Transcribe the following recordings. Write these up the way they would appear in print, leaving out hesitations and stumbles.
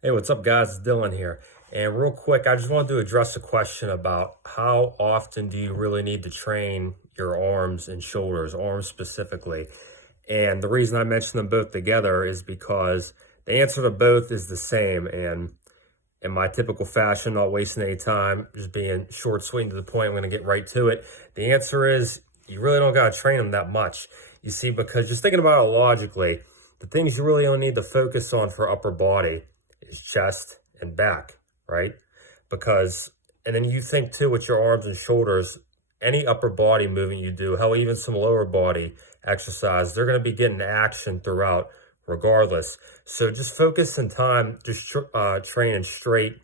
Hey, what's up, guys? It's Dylan here. And real quick, I just wanted to address a question about how often do you really need to train your arms and shoulders, arms specifically. And the reason I mention them both together is because the answer to both is the same. And in my typical fashion, not wasting any time, just being short, sweet, and to the point, I'm going to get right to it. The answer is you really don't got to train them that much. You see, because just thinking about it logically, the things you really only need to focus on for upper body is chest and back, right? Because, and then you think too with your arms and shoulders, any upper body movement you do, hell, even some lower body exercise, they're going to be getting action throughout regardless. So just focus in time, just training straight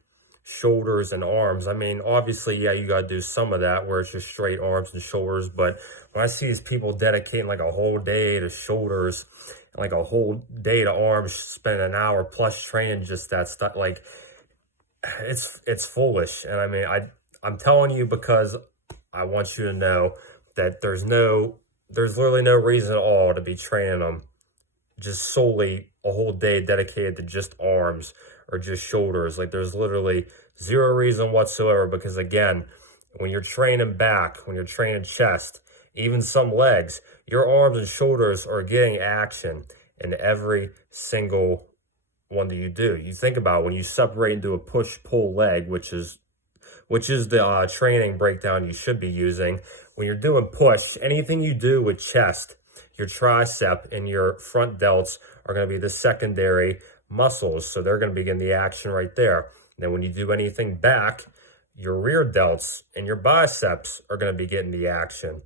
shoulders and arms. I mean, obviously, yeah, you got to do some of that where it's just straight arms and shoulders. But when I see these people dedicating like a whole day to shoulders, like a whole day to arms, spend an hour plus training just that stuff, like it's foolish. And I mean, I'm telling you because I want you to know that there's literally no reason at all to be training them just solely a whole day dedicated to just arms or just shoulders. Like there's literally zero reason whatsoever, because again, when you're training back, when you're training chest, even some legs, your arms and shoulders are getting action in every single one that you do. You think about when you separate into a push-pull leg, which is the training breakdown you should be using. When you're doing push, anything you do with chest, your tricep and your front delts are going to be the secondary muscles. So they're going to begin the action right there. Then when you do anything back, your rear delts and your biceps are going to be getting the action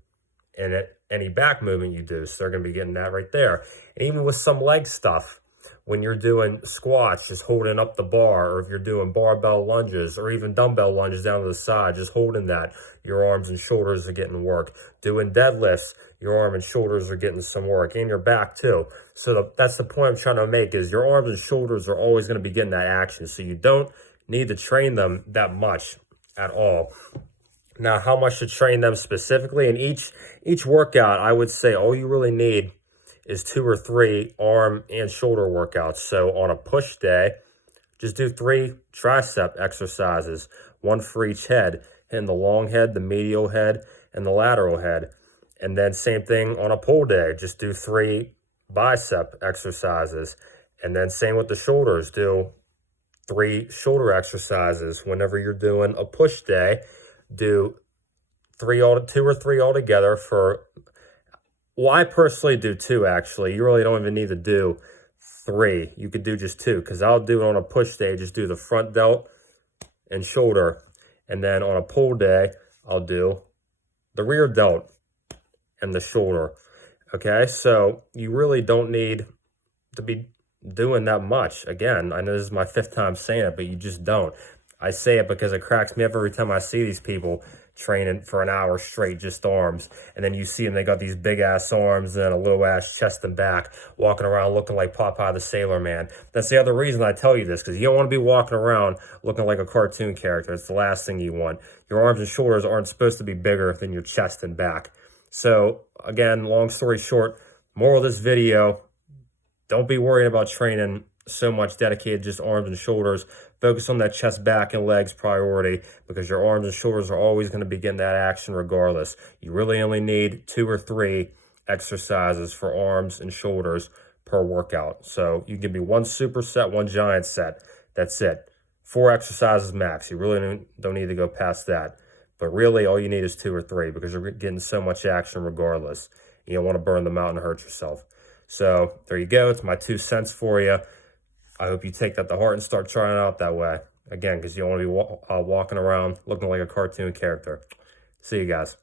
in any back movement you do. So they're going to be getting that right there. And even with some leg stuff, when you're doing squats, just holding up the bar, or if you're doing barbell lunges or even dumbbell lunges down to the side, just holding that, your arms and shoulders are getting work. Doing deadlifts, your arm and shoulders are getting some work, and your back too. So that's the point I'm trying to make, is your arms and shoulders are always going to be getting that action. So you don't need to train them that much at all. Now, how much to train them specifically? In each workout, I would say all you really need is 2 or 3 arm and shoulder workouts. So on a push day, just do 3 tricep exercises, 1 for each head, hitting the long head, the medial head, and the lateral head. And then same thing on a pull day, just do 3 bicep exercises. And then same with the shoulders, do 3 shoulder exercises. Whenever you're doing a push day, do 2 or 3 altogether for, well, I personally do 2 actually. You really don't even need to do 3. You could do just 2, because I'll do it on a push day, just do the front delt and shoulder. And then on a pull day, I'll do the rear delt and the shoulder. Okay, so you really don't need to be doing that much. Again, I know this is my 5th time saying it, but you just don't. I say it because it cracks me up every time I see these people training for an hour straight, just arms. And then you see them, they got these big ass arms and a little ass chest and back, walking around looking like Popeye the Sailor Man. That's the other reason I tell you this, because you don't want to be walking around looking like a cartoon character. It's the last thing you want. Your arms and shoulders aren't supposed to be bigger than your chest and back. So again, long story short, moral of this video, don't be worried about training so much dedicated just arms and shoulders. Focus on that chest, back, and legs priority, because your arms and shoulders are always going to be getting that action regardless. You really only need 2 or 3 exercises for arms and shoulders per workout. So you give me 1 superset, 1 giant set. That's it. 4 exercises max. You really don't need to go past that. But really, all you need is 2 or 3, because you're getting so much action regardless. You don't want to burn them out and hurt yourself. So there you go. It's my 2 cents for you. I hope you take that to heart and start trying it out that way. Again, because you don't want to be walking around looking like a cartoon character. See you guys.